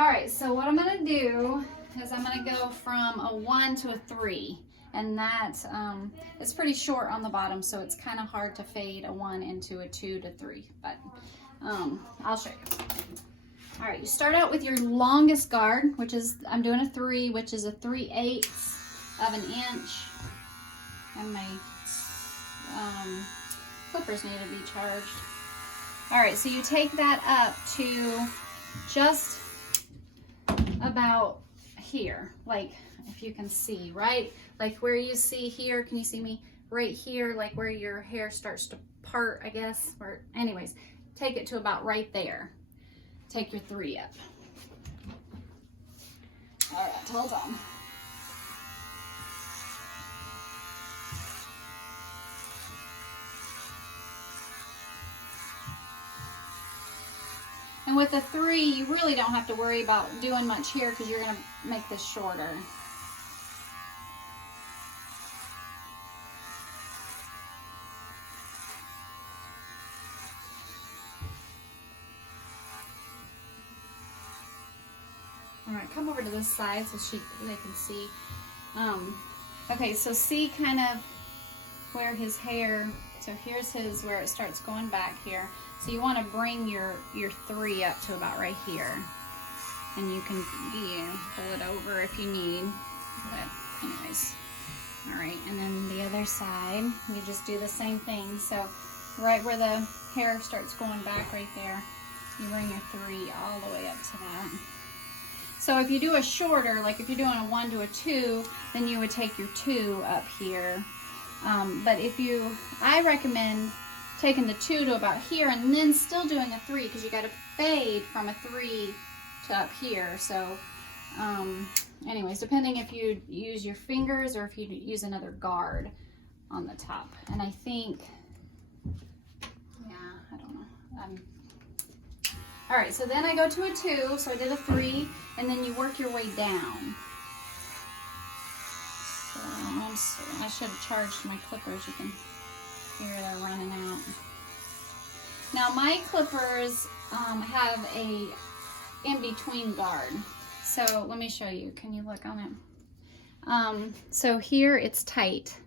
All right, so what I'm gonna do is I'm gonna go from a 1 to a 3. And that it's pretty short on the bottom, so it's kind of hard to fade a 1 into a 2 to 3, but I'll show you. All right, you start out with your longest guard, which is, I'm doing a 3, which is a 3/8 of an inch. And my clippers need to be charged. All right, so you take that up to just about here, like if you can see, right? Like where you see here, can you see me? Right here, like where your hair starts to part, I guess, or anyways, take it to about right there. Take your 3 up. All right, hold on. And with the 3, you really don't have to worry about doing much here because you're gonna make this shorter. All right, come over to this side so they can see. Okay, so see kind of where his hair, so here's his, where it starts going back here. So you want to bring your 3 up to about right here. And you can pull it over if you need. But anyways, all right, and then the other side, you just do the same thing. So right where the hair starts going back right there, you bring your 3 all the way up to that. So if you do a shorter, like if you're doing a 1 to a 2, then you would take your 2 up here. But I recommend taking the 2 to about here and then still doing a 3 because you got to fade from a 3 to up here. So anyways, depending if you use your fingers or if you use another guard on the top. And I think, yeah, I don't know. All right, so then I go to a 2, so I did a 3, and then you work your way down. So I should have charged my clippers. You can hear they're running out. Now my clippers have a in-between guard. So let me show you. Can you look on it? So here it's tight,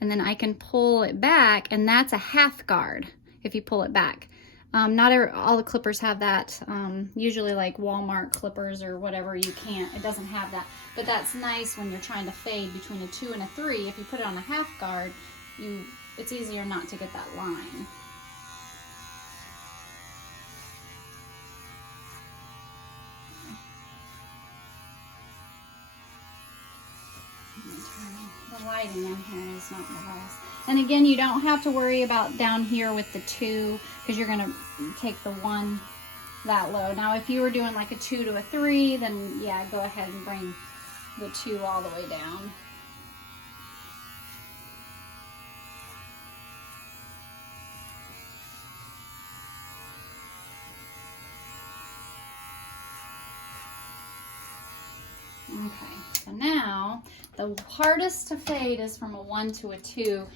and then I can pull it back, and that's a half guard if you pull it back. Not all the clippers have that. Usually like Walmart clippers or whatever, it doesn't have that. But that's nice when you're trying to fade between a 2 and a 3. If you put it on a half guard, it's easier not to get that line. The lighting in here is not the best. And again, you don't have to worry about down here with the 2 because you're going to take the 1 that low. Now, if you were doing like a 2 to a 3, then yeah, go ahead and bring the 2 all the way down. Okay, so now the hardest to fade is from a 1 to a 2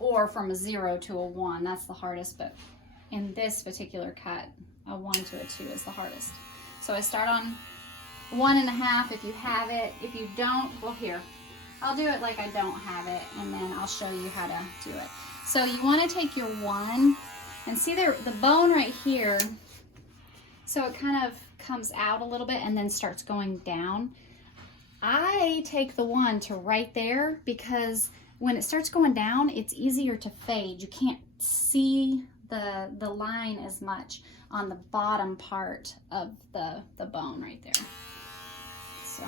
or from a 0 to a 1. That's the hardest, but in this particular cut, a 1 to a 2 is the hardest. So I start on 1.5 if you have it. If you don't, well here, I'll do it like I don't have it, and then I'll show you how to do it. So you want to take your 1 and see the bone right here. So it kind of comes out a little bit and then starts going down. I take the 1 to right there because when it starts going down, it's easier to fade. You can't see the line as much on the bottom part of the bone right there. So.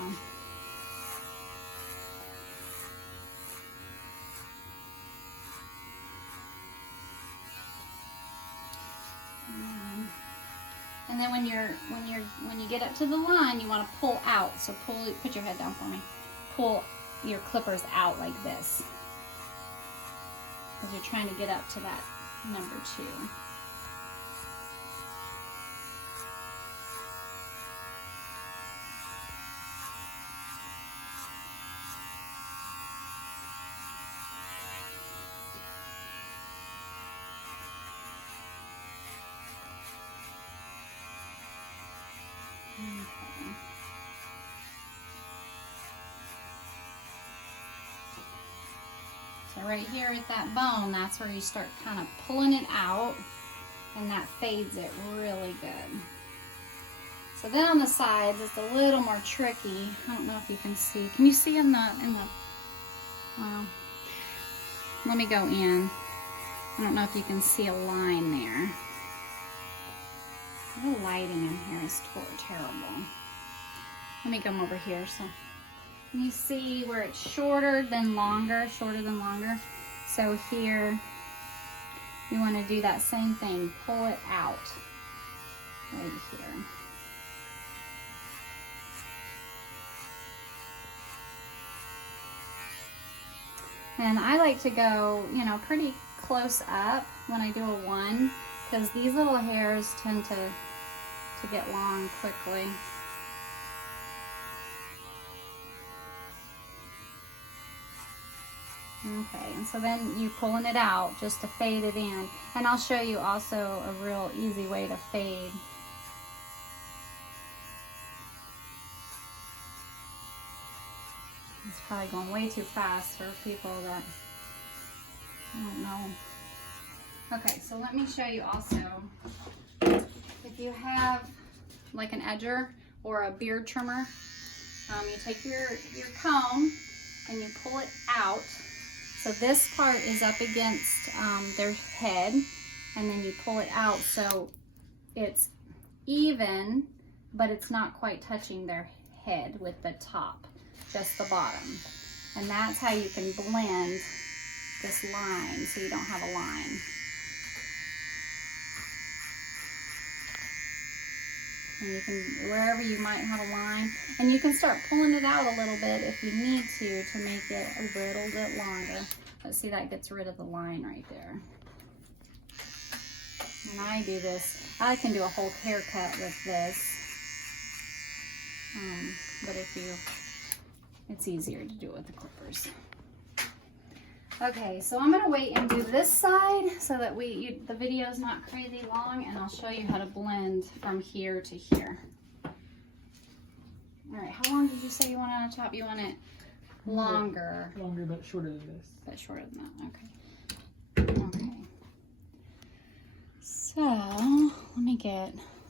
And then when you get up to the line, you want to pull out. So put your head down for me. Pull your clippers out like this, because you're trying to get up to that number 2. Okay. So right here at that bone, that's where you start kind of pulling it out, and that fades it really good. So then on the sides, it's a little more tricky. I don't know if you can see. Can you see in the, well, let me go in. I don't know if you can see a line there. The lighting in here is terrible. Let me come over here. So you see where it's shorter than longer. So here, you want to do that same thing. Pull it out right here. And I like to go, you know, pretty close up when I do a one, because these little hairs tend to get long quickly. Okay, and so then you pulling it out just to fade it in. And I'll show you also a real easy way to fade. It's probably going way too fast for people that I don't know. Okay, so let me show you also, if you have like an edger or a beard trimmer, you take your comb and you pull it out. So this part is up against their head, and then you pull it out so it's even, but it's not quite touching their head with the top, just the bottom. And that's how you can blend this line so you don't have a line. And you can, wherever you might have a line, and you can start pulling it out a little bit if you need to make it a little bit longer. But see, that gets rid of the line right there. And I do this, I can do a whole haircut with this. But it's easier to do it with the clippers. Okay, so I'm gonna wait and do this side so that the video is not crazy long, and I'll show you how to blend from here to here. All right, how long did you say you want it on top? You want it longer? Longer, but shorter than this. But shorter than that, okay. Okay. So, let me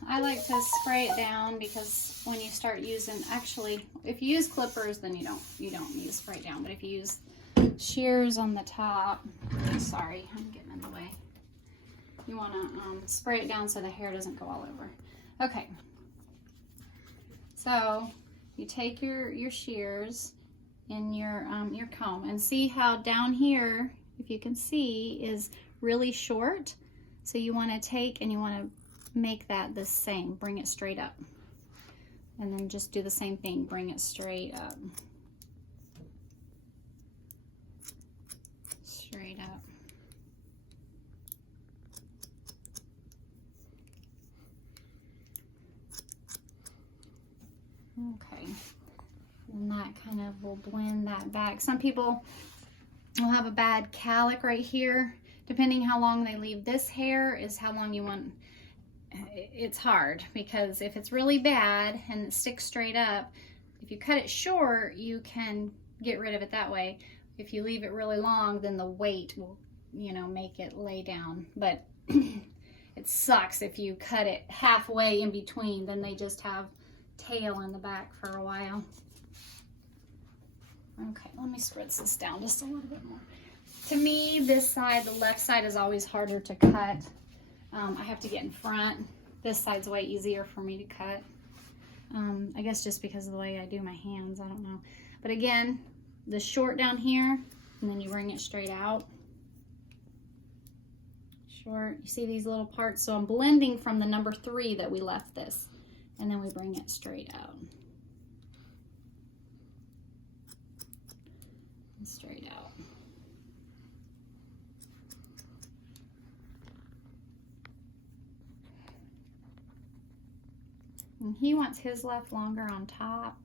I like to spray it down, because when you start using, actually, if you use clippers, then you don't need to spray it down, but if you use shears on the top, sorry, I'm getting in the way. You want to spray it down so the hair doesn't go all over. Okay, so you take your shears in your comb, and see how down here, if you can see, is really short. So you want to take and you want to make that the same, bring it straight up, and then just do the same thing, bring it straight up. Straight up. Okay, and that kind of will blend that back. Some people will have a bad calic right here. Depending how long they leave this hair is how long you want. It's hard, because if it's really bad and it sticks straight up, if you cut it short, you can get rid of it that way. If you leave it really long, then the weight will, you know, make it lay down. But it sucks if you cut it halfway in between, then they just have tail in the back for a while. Okay, let me spread this down just a little bit more. To me, this side, the left side, is always harder to cut. I have to get in front. This side's way easier for me to cut. I guess just because of the way I do my hands, I don't know. But again, the short down here, and then you bring it straight out. Short, you see these little parts? So I'm blending from the number 3 that we left this, and then we bring it straight out. And straight out. And he wants his left longer on top.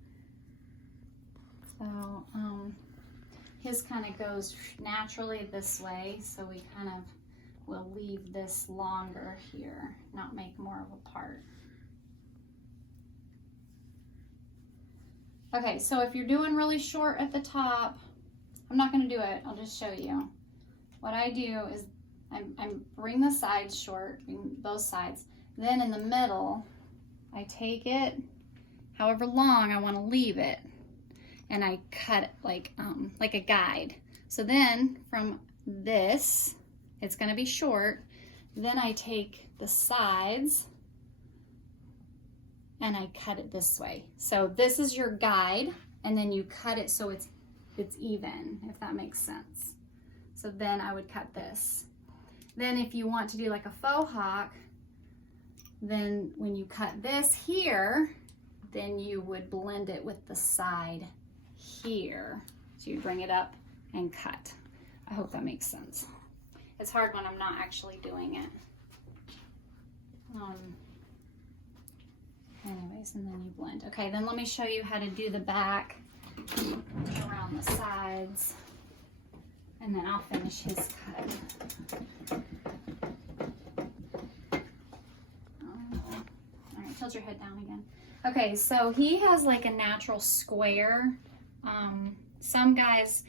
So his kind of goes naturally this way, so we kind of will leave this longer here, not make more of a part. Okay, so if you're doing really short at the top, I'm not going to do it, I'll just show you. what I do is I bring the sides short, bring both sides. Then in the middle, I take it however long I want to leave it, and I cut it like a guide. So then from this, it's going to be short. Then I take the sides and I cut it this way. So this is your guide, and then you cut it so it's even, if that makes sense. So then I would cut this. Then if you want to do like a faux hawk, then when you cut this here, then you would blend it with the side here. So you bring it up and cut. I hope that makes sense. It's hard when I'm not actually doing it. Anyways, and then you blend. Okay, then let me show you how to do the back around the sides, and then I'll finish his cut. All right, tilt your head down again. Okay, so he has like a natural square. Some guys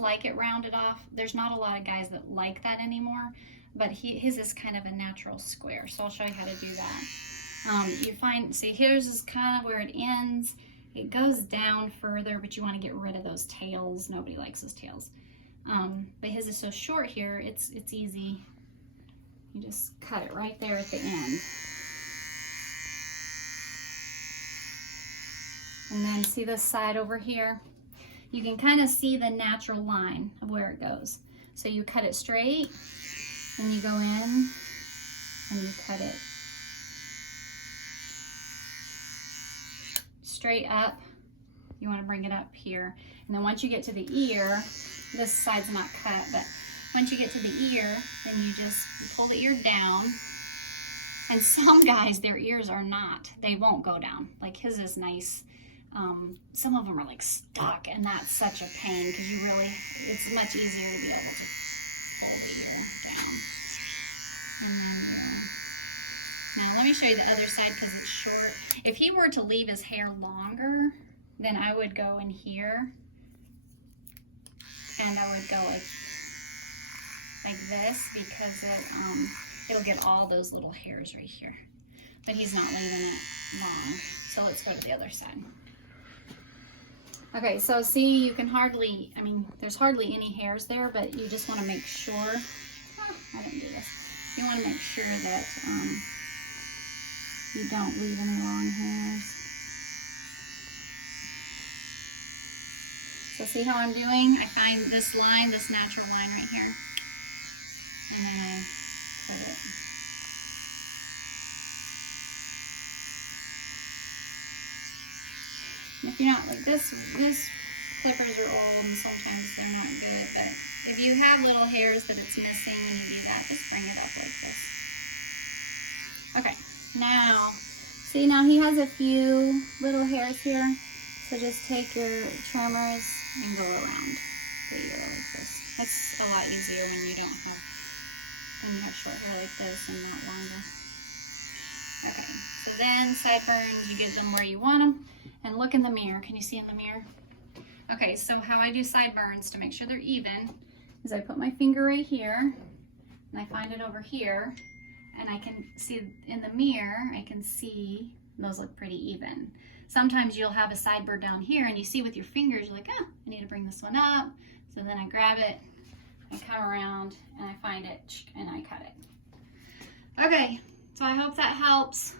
like it rounded off. There's not a lot of guys that like that anymore, but his is kind of a natural square. So I'll show you how to do that. See, here's is kind of where it ends. It goes down further, but you want to get rid of those tails. Nobody likes those tails. But his is so short here, it's easy. You just cut it right there at the end. And then see this side over here? You can kind of see the natural line of where it goes. So you cut it straight, and you go in, and you cut it straight up. You want to bring it up here. And then once you get to the ear, this side's not cut, but once you get to the ear, then you pull the ear down. And some guys, their ears are not, they won't go down. Like his is nice. Some of them are like stuck, and that's such a pain because it's much easier to be able to pull the ear down. And then now let me show you the other side because it's short. If he were to leave his hair longer, then I would go in here, and I would go like this because it'll get all those little hairs right here. But he's not leaving it long, so let's go to the other side. Okay, so see, you can hardly, there's hardly any hairs there, but you just want to make sure, I didn't do this. You want to make sure that you don't leave any long hairs. So see how I'm doing? I find this line, this natural line right here, and then I cut it. If you're not like this clippers are old and sometimes they're not good, but if you have little hairs that it's missing and you do that, just bring it up like this. Okay, now, see now he has a few little hairs here, so just take your trimmers and go around the ear like this. That's a lot easier when you have short hair like this and not longer. Okay, so then sideburns, you get them where you want them. And look in the mirror. Can you see in the mirror? Okay, so how I do sideburns to make sure they're even is I put my finger right here, and I find it over here, and I can see in the mirror, I can see those look pretty even. Sometimes you'll have a sideburn down here, and you see with your fingers, you're like, I need to bring this one up. So then I grab it, I come around, and I find it, and I cut it. Okay, so I hope that helps.